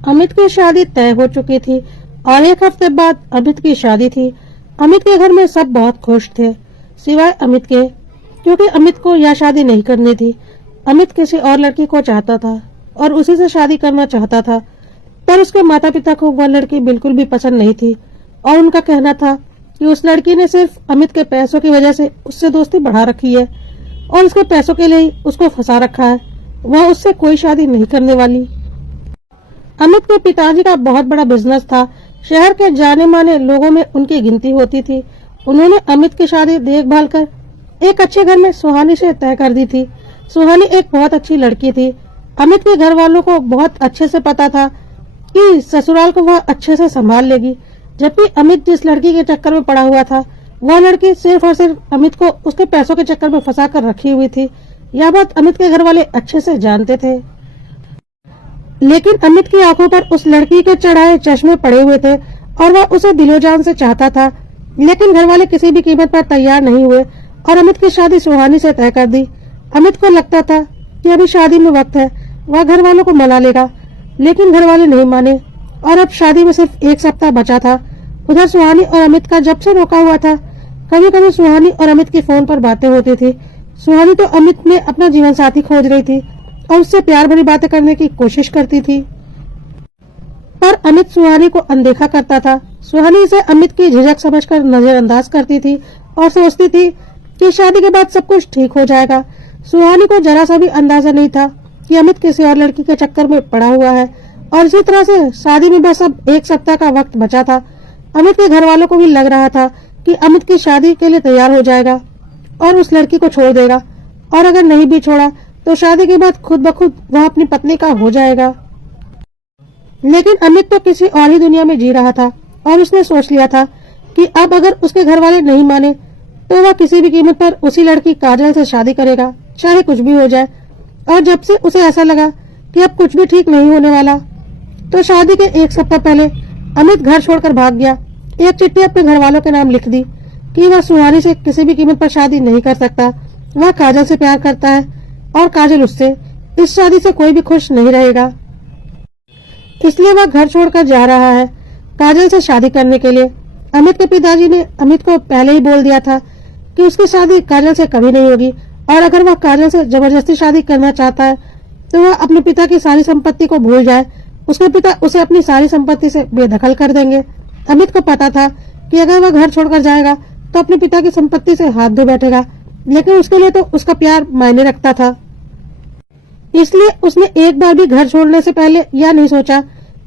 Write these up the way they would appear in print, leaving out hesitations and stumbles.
अमित की शादी तय हो चुकी थी और एक हफ्ते बाद अमित की शादी थी। अमित के घर में सब बहुत खुश थे, सिवाय अमित के, क्योंकि अमित को यह शादी नहीं करनी थी। अमित किसी और लड़की को चाहता था और उसी से शादी करना चाहता था, पर उसके माता पिता को वह लड़की बिल्कुल भी पसंद नहीं थी और उनका कहना था कि उस लड़की ने सिर्फ अमित के पैसों की वजह से उससे दोस्ती बढ़ा रखी है और उसके पैसों के लिए ही उसको फंसा रखा है। वह उससे कोई शादी नहीं करने वाली। अमित के पिताजी का बहुत बड़ा बिजनेस था। शहर के जाने माने लोगों में उनकी गिनती होती थी। उन्होंने अमित की शादी देखभाल कर एक अच्छे घर में सुहानी से तय कर दी थी। सुहानी एक बहुत अच्छी लड़की थी। अमित के घर वालों को बहुत अच्छे से पता था कि ससुराल को वह अच्छे से संभाल लेगी, जबकि अमित जिस लड़की के चक्कर में पड़ा हुआ था वह लड़की सिर्फ और सिर्फ अमित को उसके पैसों के चक्कर में फंसा कर रखी हुई थी। यह बात अमित के घर वाले अच्छे से जानते थे, लेकिन अमित की आंखों पर उस लड़की के चढ़ाए चश्मे पड़े हुए थे और वह उसे दिलोजान से चाहता था। लेकिन घर वाले किसी भी कीमत पर तैयार नहीं हुए और अमित की शादी सुहानी से तय कर दी। अमित को लगता था कि अभी शादी में वक्त है, वह घर वालों को मना लेगा, लेकिन घर वाले नहीं माने और अब शादी में सिर्फ एक सप्ताह बचा था। उधर सुहानी और अमित का जब से रोका हुआ था। कभी कभी सुहानी और अमित की फोन पर बातें होती थी। सुहानी तो अमित में अपना जीवन साथी खोज रही थी और उससे प्यार भरी बातें करने की कोशिश करती थी, पर अमित सुहानी को अनदेखा करता था। सुहानी इसे अमित की झिझक समझकर नजरअंदाज करती थी और सोचती थी कि शादी के बाद सब कुछ ठीक हो जाएगा। सुहानी को जरा सा भी अंदाजा नहीं था कि अमित किसी और लड़की के चक्कर में पड़ा हुआ है और इसी तरह से शादी में बस अब एक सप्ताह का वक्त बचा था। अमित के घर वालों को भी लग रहा था कि अमित की शादी के लिए तैयार हो जाएगा और उस लड़की को छोड़ देगा, और अगर नहीं भी छोड़ा तो शादी के बाद खुद ब खुद वह अपनी पत्नी का हो जाएगा। लेकिन अमित तो किसी और ही दुनिया में जी रहा था और उसने सोच लिया था कि अब अगर उसके घर वाले नहीं माने तो वह किसी भी कीमत पर उसी लड़की काजल से शादी करेगा, चाहे कुछ भी हो जाए। और जब से उसे ऐसा लगा कि अब कुछ भी ठीक नहीं होने वाला, तो शादी के एक सप्ताह पहले अमित घर छोड़कर भाग गया। एक चिट्ठी अपने घर वालों के नाम लिख दी कि वह सुहानी से किसी भी कीमत पर शादी नहीं कर सकता। वह काजल से प्यार करता है और काजल उससे। इस शादी से कोई भी खुश नहीं रहेगा, इसलिए वह घर छोड़कर जा रहा है काजल से शादी करने के लिए। अमित के पिताजी ने अमित को पहले ही बोल दिया था कि उसकी शादी काजल से कभी नहीं होगी और अगर वह काजल से जबरदस्ती शादी करना चाहता है तो वह अपने पिता की सारी संपत्ति को भूल जाए। उसके पिता उसे अपनी सारी संपत्ति से बेदखल कर देंगे। अमित को पता था कि अगर वह घर छोड़कर जाएगा तो अपने पिता की संपत्ति से हाथ धो बैठेगा, लेकिन उसके लिए तो उसका प्यार मायने रखता था। इसलिए उसने एक बार भी घर छोड़ने से पहले यह नहीं सोचा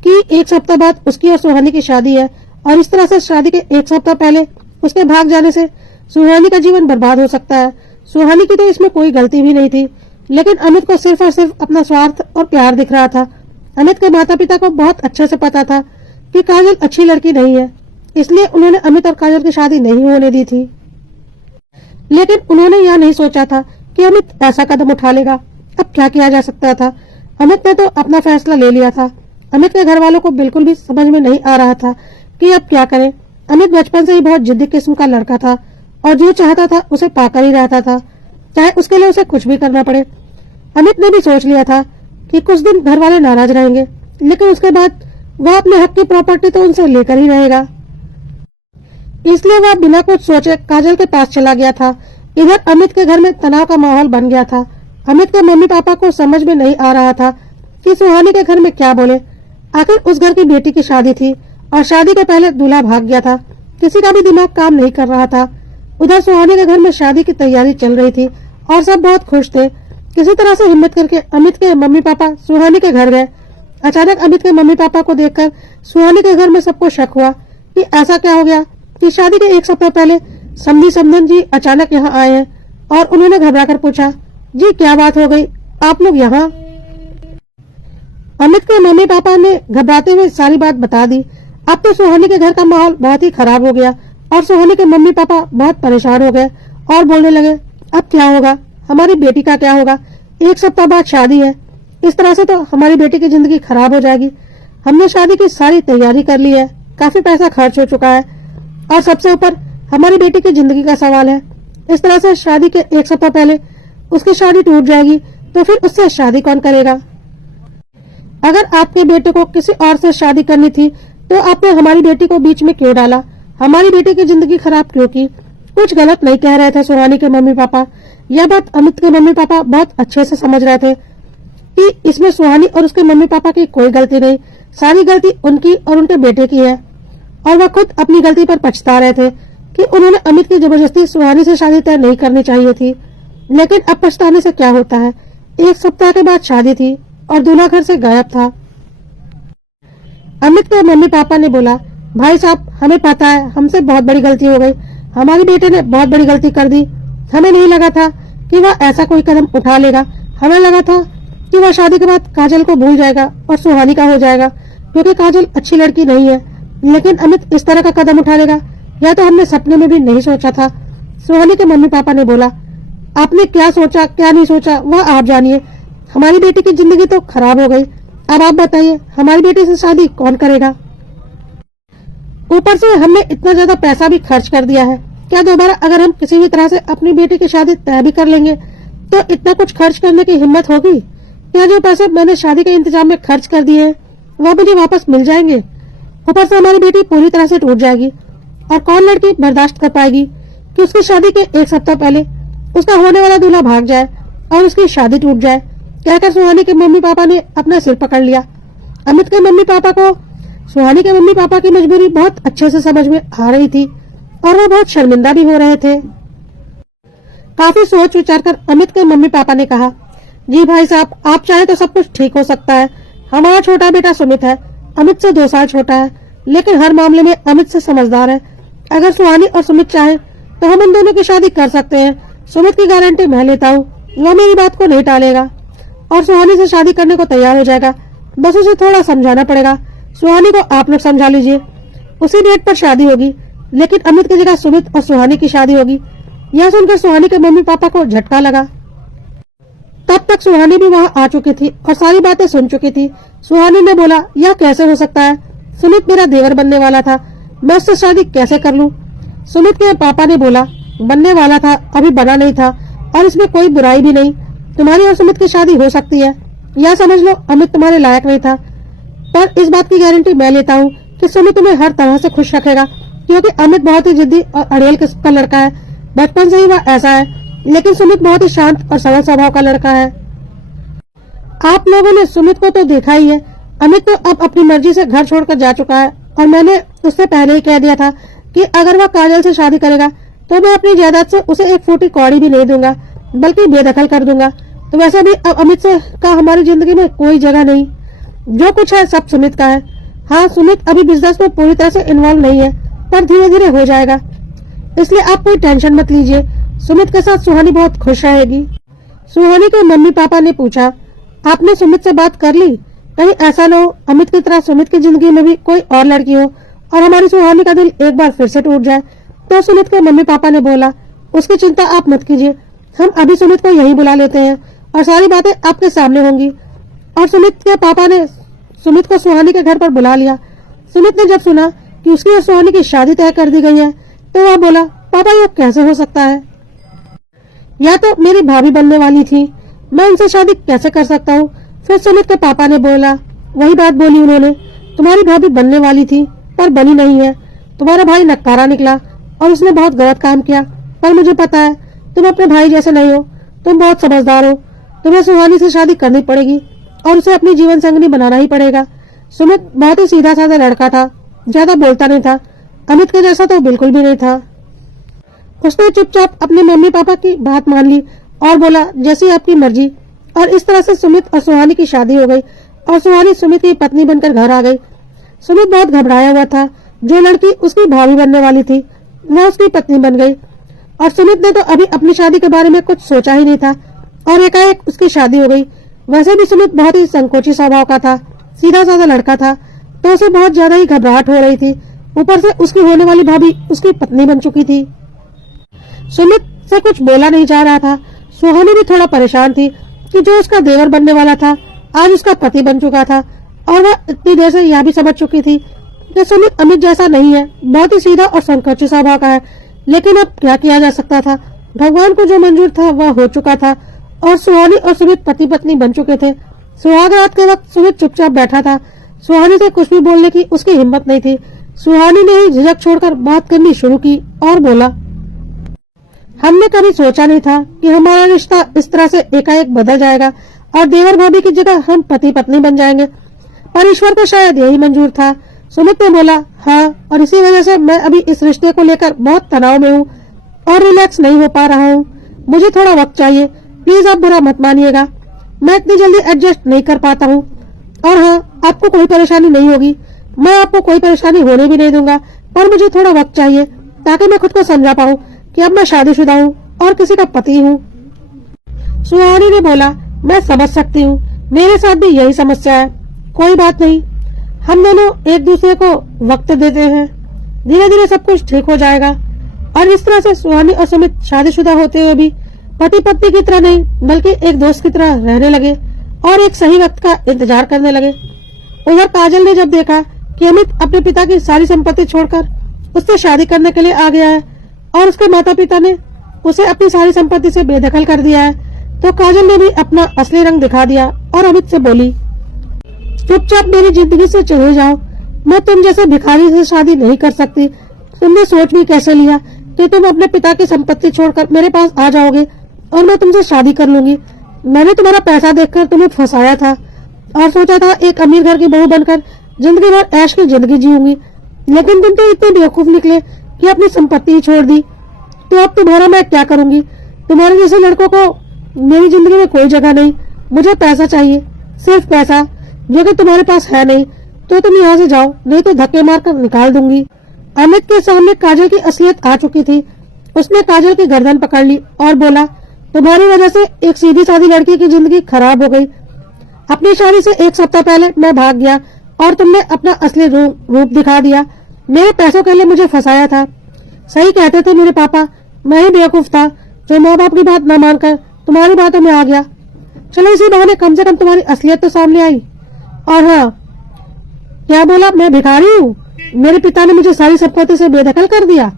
कि एक सप्ताह बाद उसकी और सुहानी की शादी है और इस तरह से शादी के एक सप्ताह पहले उसके भाग जाने से सुहानी का जीवन बर्बाद हो सकता है। सुहानी की तो इसमें कोई गलती भी नहीं थी, लेकिन अमित को सिर्फ और सिर्फ अपना स्वार्थ और प्यार दिख रहा था। अमित के माता पिता को बहुत अच्छे से पता था कि काजल अच्छी लड़की नहीं है, इसलिए उन्होंने अमित और काजल की शादी नहीं होने दी थी। लेकिन उन्होंने यह नहीं सोचा था कि अमित ऐसा कदम उठा लेगा। अब क्या किया जा सकता था? अमित ने तो अपना फैसला ले लिया था। अमित के घर वालों को बिल्कुल भी समझ में नहीं आ रहा था कि अब क्या करें। अमित बचपन से ही बहुत जिद्दी किस्म का लड़का था और जो चाहता था उसे पाकर ही रहता था, चाहे उसके लिए उसे कुछ भी करना पड़े। अमित ने भी सोच लिया था कि कुछ दिन घर वाले नाराज रहेंगे, लेकिन उसके बाद वह अपने हक की प्रॉपर्टी तो उनसे लेकर ही रहेगा। इसलिए वह बिना कुछ सोचे काजल के पास चला गया था। इधर अमित के घर में तनाव का माहौल बन गया था। अमित के मम्मी पापा को समझ में नहीं आ रहा था कि सुहानी के घर में क्या बोले। आखिर उस घर की बेटी की शादी थी और शादी के पहले दूल्हा भाग गया था। किसी का भी दिमाग काम नहीं कर रहा था। उधर सुहानी के घर में शादी की तैयारी चल रही थी और सब बहुत खुश थे। किसी तरह से हिम्मत करके अमित के मम्मी पापा सुहानी के घर गए। अचानक अमित के मम्मी पापा को देखकर सुहानी के घर में सबको शक हुआ कि ऐसा क्या हो गया कि शादी के एक सप्ताह पहले समधी समधन जी अचानक यहाँ आए हैं। और उन्होंने घबराकर पूछा, जी क्या बात हो गई, आप लोग यहाँ? अमित के मम्मी पापा ने घबराते हुए सारी बात बता दी। अब तो सुहानी के घर का माहौल बहुत ही खराब हो गया और सुहानी के मम्मी पापा बहुत परेशान हो गए और बोलने लगे, अब क्या होगा, हमारी बेटी का क्या होगा, एक सप्ताह बाद शादी है, इस तरह से तो हमारी बेटी की जिंदगी खराब हो जाएगी। हमने शादी की सारी तैयारी कर ली है, काफी पैसा खर्च हो चुका है और सबसे ऊपर हमारी बेटी की जिंदगी का सवाल है। इस तरह से शादी के एक सप्ताह पहले उसकी शादी टूट जाएगी तो फिर उससे शादी कौन करेगा? अगर आपके बेटे को किसी और से शादी करनी थी तो आपने हमारी बेटी को बीच में क्यों डाला? हमारी बेटी की जिंदगी खराब क्यों की? कुछ गलत नहीं कह रहे थे सुहानी के मम्मी पापा। यह बात अमित के मम्मी पापा बहुत अच्छे से समझ रहे थे कि इसमें सुहानी और उसके मम्मी पापा की कोई गलती नहीं, सारी गलती उनकी और उनके बेटे की है। और वह खुद अपनी गलती पर पछता रहे थे कि उन्होंने अमित की जबरदस्ती सुहानी से शादी तय नहीं करनी चाहिए थी। लेकिन अब पछताने से क्या होता है? एक सप्ताह के बाद शादी थी और दूल्हा घर से गायब था। अमित के मम्मी पापा ने बोला, भाई साहब, हमें पता है हमसे बहुत बड़ी गलती हो गई। हमारे बेटे ने बहुत बड़ी गलती कर दी। हमें नहीं लगा था कि वह ऐसा कोई कदम उठा लेगा। हमें लगा था कि वह शादी के बाद काजल को भूल जाएगा और सुहानी का हो जाएगा, क्योंकि काजल अच्छी लड़की नहीं है। लेकिन अमित इस तरह का कदम उठा लेगा, यह तो हमने सपने में भी नहीं सोचा था। सुहानी के मम्मी पापा ने बोला, आपने क्या सोचा क्या नहीं सोचा वह आप जानिए। हमारी बेटी की जिंदगी तो खराब हो गई। अब आप बताइए, हमारी बेटी से शादी कौन करेगा? ऊपर से हमने इतना ज्यादा पैसा भी खर्च कर दिया है। क्या दोबारा अगर हम किसी भी तरह से अपनी बेटी की शादी तय भी कर लेंगे तो इतना कुछ खर्च करने की हिम्मत होगी? क्या जो पैसे मैंने शादी के इंतजाम में खर्च कर दिए हैं वह मुझे वापस मिल जाएंगे? ऊपर से हमारी बेटी पूरी तरह से टूट जाएगी। और कौन लड़की बर्दाश्त कर पाएगी कि उसकी शादी के एक सप्ताह पहले उसका होने वाला दूल्हा भाग जाए और उसकी शादी टूट जाए? कहकर सुहानी के मम्मी पापा ने अपना सिर पकड़ लिया। अमित के मम्मी पापा को सुहानी के मम्मी पापा की मजबूरी बहुत अच्छे से समझ में आ रही थी और वो बहुत शर्मिंदा भी हो रहे थे। काफी सोच विचार कर अमित के मम्मी पापा ने कहा, जी भाई साहब, आप चाहे तो सब कुछ ठीक हो सकता है। हमारा छोटा बेटा सुमित है, अमित से 2 साल छोटा है, लेकिन हर मामले में अमित से समझदार है। अगर सुहानी और सुमित चाहे तो हम उन दोनों की शादी कर सकते हैं। सुमित की गारंटी मैं लेता हूँ, वो मेरी बात को नहीं टालेगा और सुहानी से शादी करने को तैयार हो जाएगा। बस उसे थोड़ा समझाना पड़ेगा। सुहानी को आप लोग समझा लीजिए, उसी डेट पर शादी होगी, लेकिन अमित की जगह सुमित और सुहानी की शादी होगी। यह सुनकर सुहानी के मम्मी पापा को झटका लगा। तब तक सुहानी भी वहाँ आ चुकी थी और सारी बातें सुन चुकी थी। सुहानी ने बोला, यह कैसे हो सकता है? सुमित मेरा देवर बनने वाला था, मैं उससे शादी कैसे कर लूं? सुमित के पापा ने बोला, बनने वाला था, अभी बना नहीं था और इसमें कोई बुराई भी नहीं। तुम्हारी और सुमित की शादी हो सकती है। यह समझ लो अमित तुम्हारे लायक नहीं था, पर इस बात की गारंटी मैं लेता हूँ कि सुमित तुम्हें हर तरह से खुश रखेगा, क्योंकि अमित बहुत ही जिद्दी और अड़ेल किस्म का लड़का है। बचपन से ही वह ऐसा है, लेकिन सुमित बहुत ही शांत और सरल स्वभाव का लड़का है। आप लोगों ने सुमित को तो देखा ही है। अमित तो अब अपनी मर्जी से घर छोड़कर जा चुका है और मैंने उससे पहले ही कह दिया था कि अगर वह काजल से शादी करेगा तो मैं अपनी जायदाद से उसे एक फूटी कौड़ी भी नहीं दूंगा, बल्कि बेदखल कर दूंगा। तो वैसे भी अब अमित से का हमारी जिंदगी में कोई जगह नहीं। जो कुछ है सब सुमित का है। हाँ, सुमित अभी बिजनेस में पूरी तरह से इन्वॉल्व नहीं है, पर धीरे धीरे हो जाएगा, इसलिए आप कोई टेंशन मत लीजिए। सुमित के साथ सुहानी बहुत खुश रहेगी। सुहानी के मम्मी पापा ने पूछा, आपने सुमित से बात कर ली? कहीं ऐसा न हो अमित की तरह सुमित की जिंदगी में भी कोई और लड़की हो और हमारी सुहानी का दिल एक बार फिर से टूट जाए। तो सुमित के मम्मी पापा ने बोला, उसकी चिंता आप मत कीजिए, हम अभी सुमित को यहीं बुला लेते हैं और सारी बातें आपके सामने होंगी। और सुमित के पापा ने सुमित को सुहानी के घर पर बुला लिया। सुमित ने जब सुना कि उसकी और सुहानी की शादी तय कर दी गई है तो वह बोला, पापा यह कैसे हो सकता है? या तो मेरी भाभी बनने वाली थी, मैं उनसे शादी कैसे कर सकता हूँ? फिर सुमित के पापा ने बोला, वही बात बोली उन्होंने, तुम्हारी भाभी बनने वाली थी पर बनी नहीं है। तुम्हारा भाई नक्कारा निकला और उसने बहुत गलत काम किया, पर मुझे पता है तुम अपने भाई जैसे नहीं हो, तुम बहुत समझदार हो। तुम्हें सुहानी से शादी करनी पड़ेगी और उसे अपनी जीवन संगनी बनाना ही पड़ेगा। सुमित बहुत ही सीधा साधा लड़का था, ज्यादा बोलता नहीं था, अमित के जैसा तो बिल्कुल भी नहीं था। उसने चुपचाप अपने मम्मी पापा की बात मान ली और बोला, जैसी आपकी मर्जी। और इस तरह से सुमित और सुहानी की शादी हो गई और सुहानी सुमित की पत्नी बनकर घर आ गई। सुमित बहुत घबराया हुआ था। जो लड़की उसकी भाभी बनने वाली थी वह उसकी पत्नी बन गई और सुमित ने तो अभी अपनी शादी के बारे में कुछ सोचा ही नहीं था और एकाएक उसकी शादी हो गई। वैसे भी सुमित बहुत ही संकोची स्वभाव का था, सीधा साधा लड़का था, तो उसे बहुत ज्यादा ही घबराहट हो रही थी। ऊपर से उसकी होने वाली भाभी उसकी पत्नी बन चुकी थी। सुमित से कुछ बोला नहीं जा रहा था। सुहानी भी थोड़ा परेशान थी कि जो उसका देवर बनने वाला था आज उसका पति बन चुका था और वह इतनी देर से यह भी समझ चुकी थी कि सुमित अमित जैसा नहीं है, बहुत ही सीधा और संकोची स्वभाव का है। लेकिन अब क्या किया जा सकता था? भगवान को जो मंजूर था वह हो चुका था और सुहानी और सुमित पति पत्नी बन चुके थे। सुहाग रात के वक्त सुमित चुपचाप बैठा था। सुहानी से कुछ भी बोलने की उसकी हिम्मत नहीं थी। सुहानी ने ही झिझक छोड़कर बात करनी शुरू की और बोला, हमने कभी सोचा नहीं था कि हमारा रिश्ता इस तरह से एकाएक बदल जाएगा और देवर भाभी की जगह हम पति पत्नी बन जाएंगे, पर ईश्वर को शायद यही मंजूर था। सुमित ने बोला, हाँ, और इसी वजह से मैं अभी इस रिश्ते को लेकर बहुत तनाव में हूँ और रिलैक्स नहीं हो पा रहा हूँ। मुझे थोड़ा वक्त चाहिए, प्लीज आप बुरा मत मानिएगा। मैं इतनी जल्दी एडजस्ट नहीं कर पाता हूँ। और हाँ, आपको कोई परेशानी नहीं होगी, मैं आपको कोई परेशानी होने भी नहीं दूंगा, पर मुझे थोड़ा वक्त चाहिए ताकि मैं खुद को समझा पाऊँ कि अब मैं शादीशुदा हूँ और किसी का पति हूँ। सुहानी ने बोला, मैं समझ सकती हूँ, मेरे साथ भी यही समस्या है। कोई बात नहीं, हम दोनों एक दूसरे को वक्त देते हैं, धीरे धीरे सब कुछ ठीक हो जाएगा। और इस तरह से सुहानी और सुमित शादीशुदा होते हुए भी पति पत्नी की तरह नहीं बल्कि एक दोस्त की तरह रहने लगे और एक सही वक्त का इंतजार करने लगे। उधर काजल ने जब देखा कि अमित अपने पिता की सारी संपत्ति छोड़कर उससे शादी करने के लिए आ गया है और उसके माता पिता ने उसे अपनी सारी संपत्ति से बेदखल कर दिया है, तो काजल ने भी अपना असली रंग दिखा दिया और अमित से बोली, चुपचाप मेरी जिंदगी से चले जाओ, मैं तुम जैसे भिखारी से शादी नहीं कर सकती। तुमने सोच भी कैसे लिया कि तुम अपने पिता की संपत्ति छोड़कर मेरे पास आ जाओगे और मैं तुमसे शादी कर लूंगी। मैंने तुम्हारा पैसा देखकर तुम्हें फंसाया था और सोचा था एक अमीर घर की बहू बनकर जिंदगी भर ऐश की जिंदगी जीऊंगी, लेकिन तुम तो इतने बेवकूफ निकले कि अपनी संपत्ति ही छोड़ दी। तो अब तुम्हारा मैं क्या करूंगी? तुम्हारे जैसे लड़कों को मेरी जिंदगी में कोई जगह नहीं। मुझे पैसा चाहिए, सिर्फ पैसा, जो कि तुम्हारे पास है नहीं। तो तुम यहाँ से जाओ, नहीं तो धक्के मारकर निकाल दूंगी। अमित के सामने काजल की असलियत आ चुकी थी। उसने काजल की गर्दन पकड़ ली और बोला, तुम्हारी वजह से एक सीधी सादी लड़की की जिंदगी खराब हो गई। अपनी शादी से एक सप्ताह पहले मैं भाग गया और तुमने अपना असली रूप दिखा दिया। मेरे पैसों के लिए मुझे फंसाया था। सही कहते थे मेरे पापा, मैं ही बेवकूफ था जो माँ बाप की बात न मानकर तुम्हारी बातों में आ गया। चलो इसी बहाने कम से कम तुम्हारी असलियत तो सामने आई। और हाँ, क्या बोला, मैं भिखारी हूँ? मेरे पिता ने मुझे सारी संपत्ति से बेदखल कर दिया।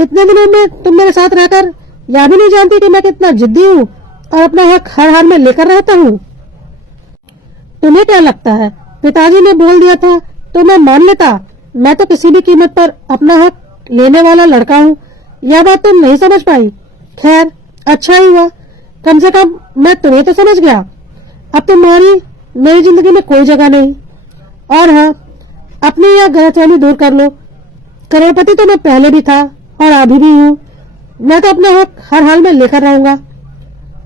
इतने दिनों में तुम मेरे साथ रहकर यह भी नहीं जानती कि मैं कितना जिद्दी हूँ और अपना हक हर हाल में लेकर रहता हूँ। तुम्हें क्या लगता है, पिताजी ने बोल दिया था तो मैं मान लेता? मैं तो किसी भी कीमत पर अपना हक लेने वाला लड़का हूँ। यह बात तुम नहीं समझ पाई। खैर, अच्छा ही हुआ, कम से कम मैं तुम्हें तो समझ गया। अब तुम्हारी मेरी जिंदगी में कोई जगह नहीं। और हाँ, अपनी यह गलतफहमी दूर कर लो। करोड़पति तो मैं पहले भी था और अभी भी हूँ। मैं तो अपना हक हर हाल में लेकर रहूंगा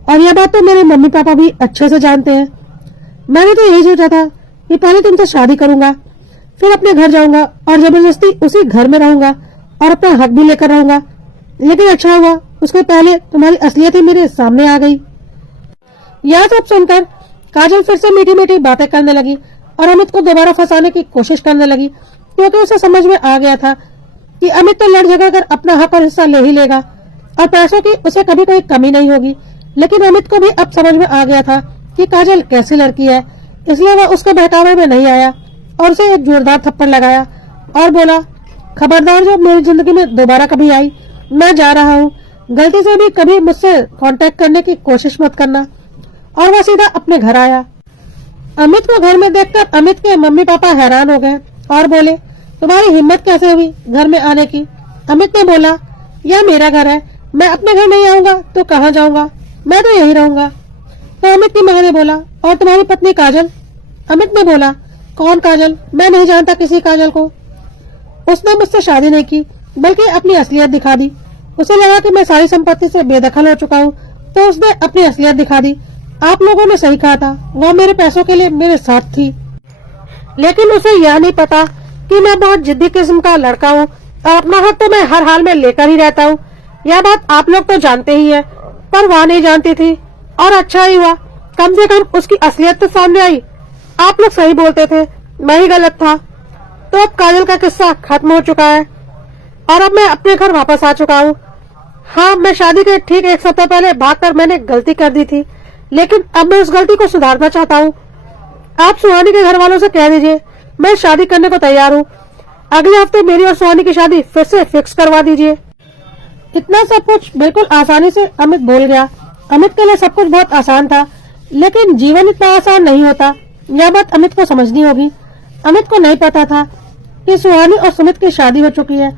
और यह बात तो मेरे मम्मी पापा भी अच्छे से जानते हैं। मैंने तो यही सोचा था कि पहले तुमसे शादी करूंगा, फिर अपने घर जाऊंगा और जबरदस्ती उसी घर में रहूंगा और अपना हक भी लेकर रहूंगा। लेकिन अच्छा हुआ, उसके पहले तुम्हारी असलियत ही मेरे सामने आ गई। यह सब सुनकर काजल फिर से मीठी मीठी बातें करने लगी और अमित को दोबारा फंसाने की कोशिश करने लगी, क्योंकि उसे समझ में आ गया था कि अमित तो लड़ झगड़ कर अपना हक और हिस्सा ले ही लेगा और पैसों की उसे कभी कोई कमी नहीं होगी। लेकिन अमित को भी अब समझ में आ गया था कि काजल कैसी लड़की है, इसलिए वह उसके बहकावे में नहीं आया और उसे एक जोरदार थप्पड़ लगाया और बोला, खबरदार, जब मेरी जिंदगी में दोबारा कभी आई, मैं जा रहा हूँ। गलती से भी कभी मुझसे कांटेक्ट करने की कोशिश मत करना। और वह सीधा अपने घर आया। अमित को घर में देखकर अमित के मम्मी पापा हैरान हो गए और बोले, तुम्हारी हिम्मत कैसे हुई घर में आने की? अमित ने बोला, यह मेरा घर है, मैं अपने घर नहीं आऊंगा तो कहाँ जाऊंगा, मैं तो यहीं रहूंगा। तो अमित की माँ ने बोला, और तुम्हारी पत्नी काजल? अमित ने बोला, कौन काजल? मैं नहीं जानता किसी काजल को। उसने मुझसे शादी नहीं की बल्कि अपनी असलियत दिखा दी। उसे लगा कि मैं सारी संपत्ति से बेदखल हो चुका हूँ, तो उसने अपनी असलियत दिखा दी। आप लोगों ने सही कहा था, वह मेरे पैसों के लिए मेरे साथ थी, लेकिन उसे यह नहीं पता कि मैं बहुत जिद्दी किस्म का लड़का हूँ और अपना हक तो मैं हर हाल में लेकर ही रहता हूँ। यह बात आप लोग तो जानते ही है, पर वह नहीं जानती थी। और अच्छा ही हुआ, कम से कम उसकी असलियत तो सामने आई। आप लोग सही बोलते थे, मैं ही गलत था। तो अब काजल का किस्सा खत्म हो चुका है और अब मैं अपने घर वापस आ चुका हूँ। हाँ, मैं शादी के ठीक एक सप्ताह पहले भागकर मैंने गलती कर दी थी, लेकिन अब मैं उस गलती को सुधारना चाहता हूँ। आप सुहानी के घर वालों से कह दीजिए मैं शादी करने को तैयार हूँ। अगले हफ्ते मेरी और सुहानी की शादी फिर से फिक्स करवा दीजिए। इतना सब कुछ बिल्कुल आसानी से अमित बोल गया। अमित के लिए सब कुछ बहुत आसान था, लेकिन जीवन इतना आसान नहीं होता। यह बात अमित को समझनी होगी। अमित को नहीं पता था कि सुहानी और सुमित की शादी हो चुकी है।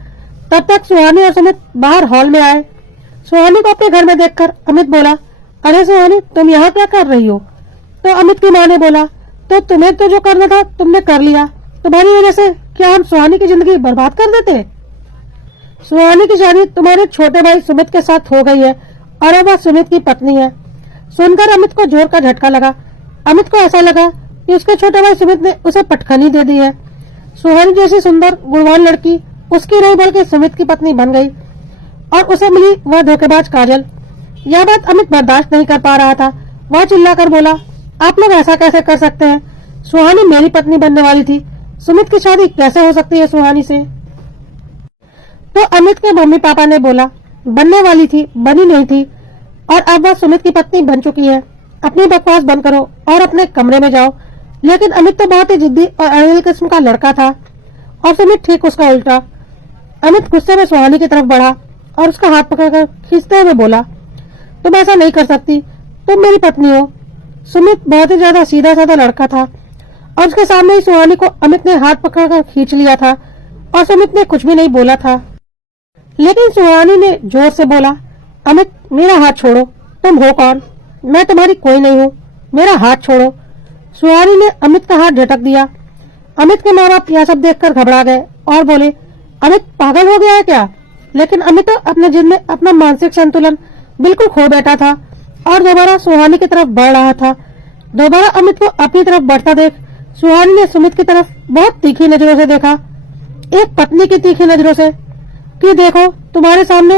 तब तक सुहानी और सुमित बाहर हॉल में आए। सुहानी को अपने घर में देखकर अमित बोला, अरे सुहानी, तुम यहाँ क्या कर रही हो? तो अमित की माँ ने बोला, तो तुम्हें तो जो करना था तुमने कर लिया। तुम्हारी वजह से क्या हम सुहानी की जिंदगी बर्बाद कर देते? सुहानी की शादी तुम्हारे छोटे भाई सुमित के साथ हो गई है और अब वह सुमित की पत्नी है। सुनकर अमित को जोर का झटका लगा। अमित को ऐसा लगा कि उसके छोटे भाई सुमित ने उसे पटखनी दे दी है। सुहानी जैसी सुंदर गुणवान लड़की उसकी नहीं बल्कि सुमित की पत्नी बन गई और उसे मिली वह धोखेबाज काजल। यह बात अमित बर्दाश्त नहीं कर पा रहा था। वह चिल्लाकर बोला, आप लोग ऐसा कैसे कर सकते हैं? सुहानी मेरी पत्नी बनने वाली थी। सुमित की शादी कैसे हो सकती है सुहानी से? तो अमित के मम्मी पापा ने बोला, बनने वाली थी, बनी नहीं थी और अब वह सुमित की पत्नी बन चुकी है। अपनी बकवास बंद करो और अपने कमरे में जाओ। लेकिन अमित तो बहुत ही जिद्दी और अड़ियल किस्म का लड़का था और सुमित ठीक उसका उल्टा। अमित गुस्से में सुहानी की तरफ बढ़ा और उसका हाथ पकड़कर खींचते हुए बोला, तुम ऐसा नहीं कर सकती, तुम मेरी पत्नी हो। सुमित बहुत ही ज्यादा सीधा साधा लड़का था और उसके सामने ही सुहानी को अमित ने हाथ पकड़कर खींच लिया था और सुमित ने कुछ भी नहीं बोला था। लेकिन सुहानी ने जोर से बोला, अमित मेरा हाथ छोड़ो, तुम हो कौन? मैं तुम्हारी कोई नहीं हूँ, मेरा हाथ छोड़ो। सुहानी ने अमित का हाथ झटक दिया। अमित के माँ बाप यह सब देखकर घबरा गए और बोले, अमित पागल हो गया है क्या? लेकिन अमित तो अपने जिद में अपना मानसिक संतुलन बिल्कुल खो बैठा था और दोबारा सुहानी की तरफ बढ़ रहा था। दोबारा अमित को अपनी तरफ बढ़ता देख सुहानी ने सुमित की तरफ बहुत तीखी नजरों से देखा, एक पत्नी की तीखी नजरों से, कि देखो तुम्हारे सामने,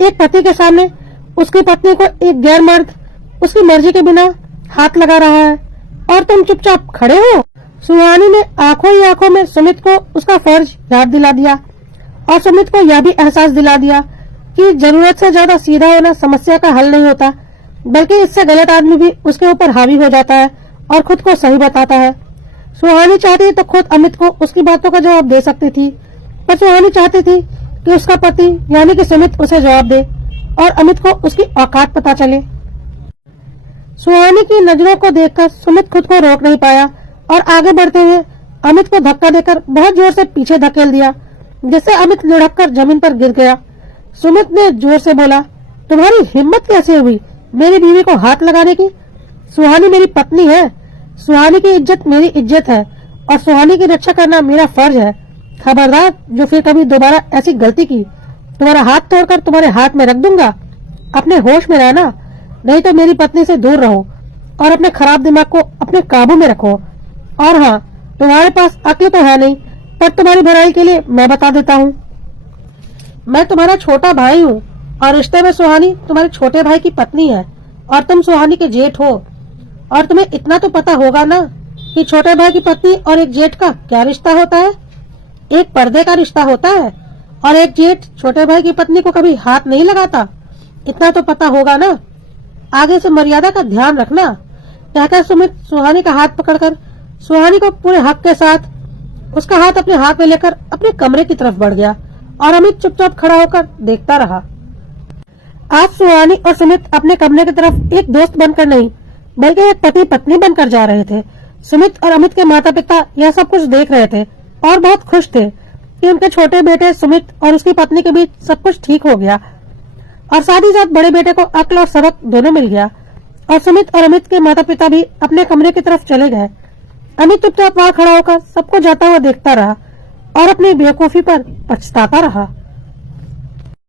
एक पति के सामने उसकी पत्नी को एक गैर मर्द उसकी मर्जी के बिना हाथ लगा रहा है और तुम चुपचाप खड़े हो। सुहानी ने आंखों ही आंखों में सुमित को उसका फर्ज याद दिला दिया और सुमित को यह भी एहसास दिला दिया कि जरूरत से ज्यादा सीधा होना समस्या का हल नहीं होता, बल्कि इससे गलत आदमी भी उसके ऊपर हावी हो जाता है और खुद को सही बताता है। सुहानी चाहती तो खुद अमित को उसकी बातों का जवाब दे सकती थी, पर सुहानी चाहती थी कि उसका पति यानी कि सुमित उसे जवाब दे और अमित को उसकी औकात पता चले। सुहानी की नजरों को देखकर सुमित खुद को रोक नहीं पाया और आगे बढ़ते हुए अमित को धक्का देकर बहुत जोर से पीछे धकेल दिया, जिससे अमित लुढ़क जमीन पर गिर गया। सुमित ने जोर से बोला, तुम्हारी हिम्मत कैसे हुई मेरी बीवी को हाथ लगाने की? सुहानी मेरी पत्नी है, सुहानी की इज्जत मेरी इज्जत है और सुहानी की रक्षा करना मेरा फर्ज है। खबरदार जो फिर कभी दोबारा ऐसी गलती की, तुम्हारा हाथ तोड़कर तुम्हारे हाथ में रख दूंगा। अपने होश में रहना, नहीं तो मेरी पत्नी से दूर रहो और अपने खराब दिमाग को अपने काबू में रखो। और हाँ, तुम्हारे पास अक्ल तो है नहीं, पर तुम्हारी भलाई के लिए मैं बता देता हूँ, मैं तुम्हारा छोटा भाई हूँ और रिश्ते में सुहानी तुम्हारे छोटे भाई की पत्नी है और तुम सुहानी के जेठ हो। और तुम्हें इतना तो पता होगा ना कि छोटे भाई की पत्नी और एक जेठ का क्या रिश्ता होता है? एक पर्दे का रिश्ता होता है और एक जेठ छोटे भाई की पत्नी को कभी हाथ नहीं लगाता। इतना तो पता होगा ना। आगे से मर्यादा का ध्यान रखना। कहकर सुमित सुहानी का हाथ पकड़कर सुहानी को पूरे हक के साथ उसका हाथ अपने हाथ में लेकर अपने कमरे की तरफ बढ़ गया और अमित चुपचाप खड़ा होकर देखता रहा। आज सुहानी और सुमित अपने कमरे की तरफ एक दोस्त बनकर नहीं, बल्कि एक पति पत्नी बनकर जा रहे थे। सुमित और अमित के माता पिता यह सब कुछ देख रहे थे और बहुत खुश थे कि उनके छोटे बेटे सुमित और उसकी पत्नी के बीच सब कुछ ठीक हो गया और साथ ही साथ बड़े बेटे को अक्ल और सबक दोनों मिल गया। और सुमित और अमित के माता पिता भी अपने कमरे की तरफ चले गए। अमित चुपचाप वहां खड़ा होकर सबको जाता हुआ देखता रहा और अपनी बेवकूफी पर पछताता रहा।